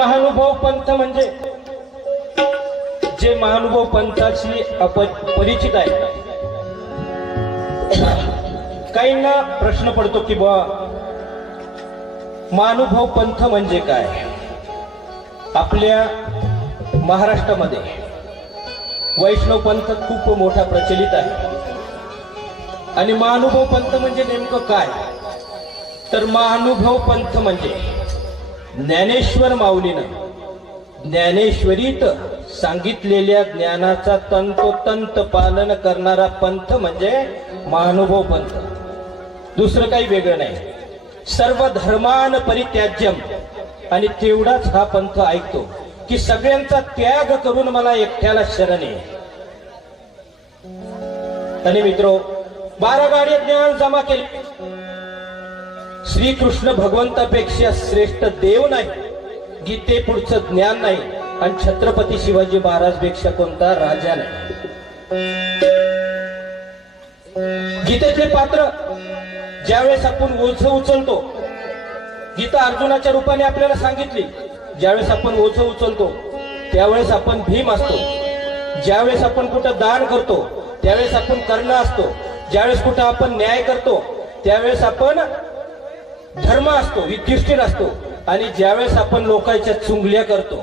महानुभव पंथ म्हणजे जे महानुभव पंथाशी आपण परिचित आहे. काहींना प्रश्न पडतो की बा महानुभव पंथ म्हणजे काय. आपल्या महाराष्ट्रामध्ये वैष्णव पंथ खूप मोठा प्रचलित आहे आणि महानुभव पंथ म्हणजे नेमकं काय तर महानुभव पंथ म्हणजे ज्ञानेश्वर माऊलीनं ज्ञानेश्वरीत सांगितलेल्या ज्ञानाचा तंतोतंत पालन करणारा पंथ म्हणजे महानुभव पंथ. दुसरं काही वेगळं नाही. सर्व धर्मान परित्याज्यम आणि तेवढाच हा पंथ ऐकतो की सगळ्यांचा त्याग करून मला एकट्याला शरण आहे. आणि मित्रो 12 गाडी ज्ञान जमा केले. श्रीकृष्ण भगवंतापेक्षा श्रेष्ठ देव नाही, गीते पुढचं ज्ञान नाही आणि छत्रपती शिवाजी महाराज पेक्षा कोणता राजा नाही. गीतेतले पात्र ज्यावेळेस आपण ओझ उचलतो, गीता अर्जुनाच्या रूपाने आपल्याला सांगितली, ज्यावेळेस आपण ओझ उचलतो त्यावेळेस आपण भीम असतो. ज्यावेळेस आपण कुठं दान करतो त्यावेळेस आपण कर्ण असतो. ज्यावेळेस कुठं आपण न्याय करतो त्यावेळेस आपण धर्म असतो, युधिष्ठिर असतो. आणि ज्यावेळेस आपण लोकांच्या चुंगल्या करतो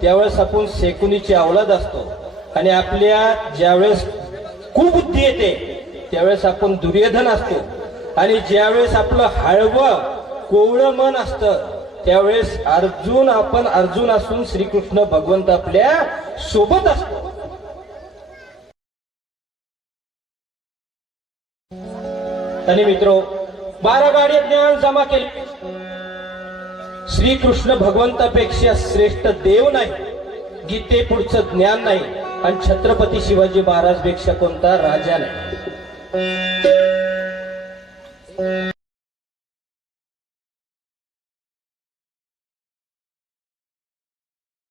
त्यावेळेस आपण शकुनीची अवलाद असतो. आणि आपल्या ज्यावेळेस कुबुद्धी येते त्यावेळेस आपण दुर्योधन असतो. आणि ज्यावेळेस आपलं हळवं कोवळं मन असतं त्यावेळेस आपण अर्जुन असून श्रीकृष्ण भगवंत आपल्या सोबत असतो. आणि मित्रो 12 गाडी ज्ञान जमा केले. श्रीकृष्ण भगवंतापेक्षा श्रेष्ठ देव नाही, गीते पुढचं ज्ञान नाही आणि छत्रपती शिवाजी महाराज पेक्षा कोणता राजा नाही.